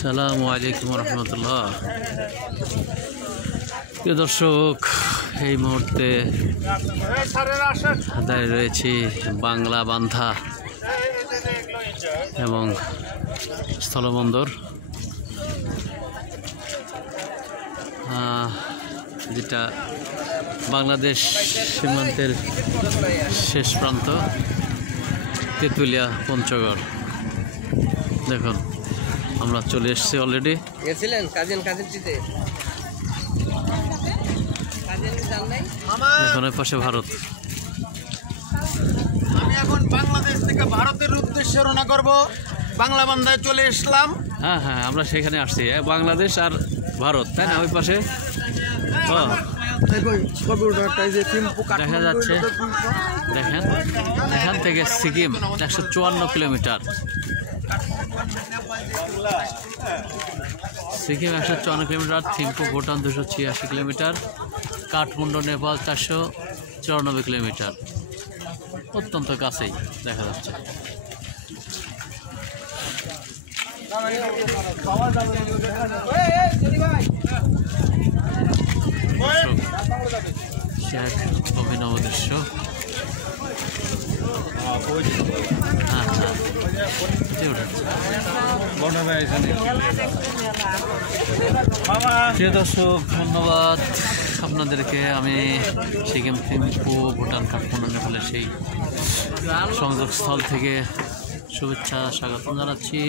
আসসালামু আলাইকুম রহমতুল্লাহ। প্রিয় দর্শক, এই মুহূর্তে দাঁড়িয়ে রয়েছি বাংলা বান্ধা এবং স্থলবন্দর, যেটা বাংলাদেশ সীমান্তের শেষ প্রান্ত, তেঁতুলিয়া পঞ্চগড়। দেখুন, আমরা চলে এসেছি অলরেডি। এখন পাশে ভারত। আমি এখন বাংলাদেশ থেকে ভারতের উদ্দেশ্যে রওনা করব। বাংলা বান্ধায় চলে আসলাম। হ্যাঁ হ্যাঁ, আমরা সেখানে আসছি, বাংলাদেশ আর ভারত, তাই না? ওই পাশে দেখা যাচ্ছে। দেখেন, এখান থেকে Sikkim 154 kilometre, Sikkim 154 kilometre, Thimphu Bhutan 286 kilometre, Kathmandu Nepal 494 kilometre. অত্যন্ত কাছেই দেখা যাচ্ছে। অভিনব দৃশ্য। প্রিয় দর্শক, ধন্যবাদ আপনাদেরকে। আমি সিকিম, থিম্পু, ভুটান, কাঠমান্ডু, নেপালের সেই সংযোগস্থল থেকে শুভেচ্ছা স্বাগত জানাচ্ছি।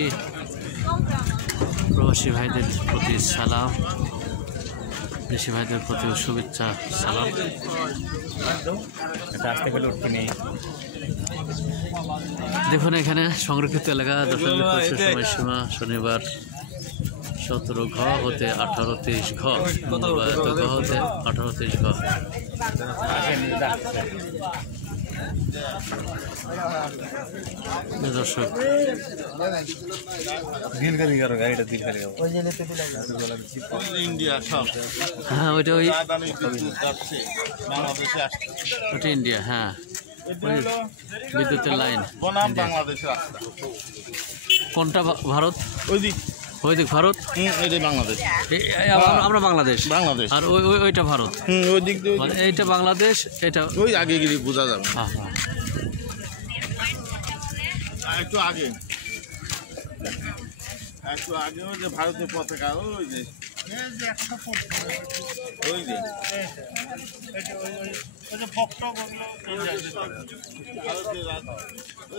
প্রবাসী ভাইদের প্রতি সালাম, দেশি ভাইদের প্রতি শুভেচ্ছা সালাম। দেখুন, এখানে সংরক্ষিত এলাকা, সময়সীমা শনিবার 17 ঘ হতে 18:30 ঘ, মঙ্গলবার এত ঘ হতে 18:30 ঘ। দর্শক, হ্যাঁ, ওইটা ইন্ডিয়া। হ্যাঁ, বিদ্যুতের লাইন। কোনটা ভারত? ওইদিক ভারত, বাংলাদেশ। আমরা বাংলাদেশ, আর ওইটা ভারত। এইটা বাংলাদেশ, এটা ওই আগে গিয়ে বোঝা যাবে। হ্যাঁ হ্যাঁ, একটু আগে ওই যে ভারতের পতাকা, ওই যে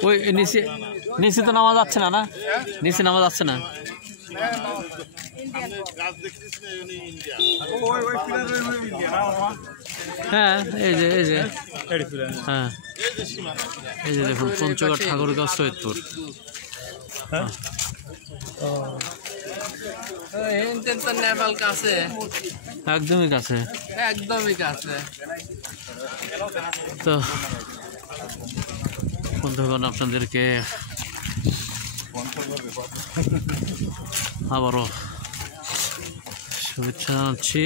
ওই নিচে তো নামা যাচ্ছে না, না নিচে নামা যাচ্ছে না। হ্যাঁ, এই যে হ্যাঁ, এই যে দেখুন, পঞ্চগড়, ঠাকুরগাঁও, সৈয়দপুর। নেপাল কাছে, একদমই কাছে, একদমই কাছে। তো বন্ধুগণ, আপনাদেরকে আবারও শুভেচ্ছা জানাচ্ছি।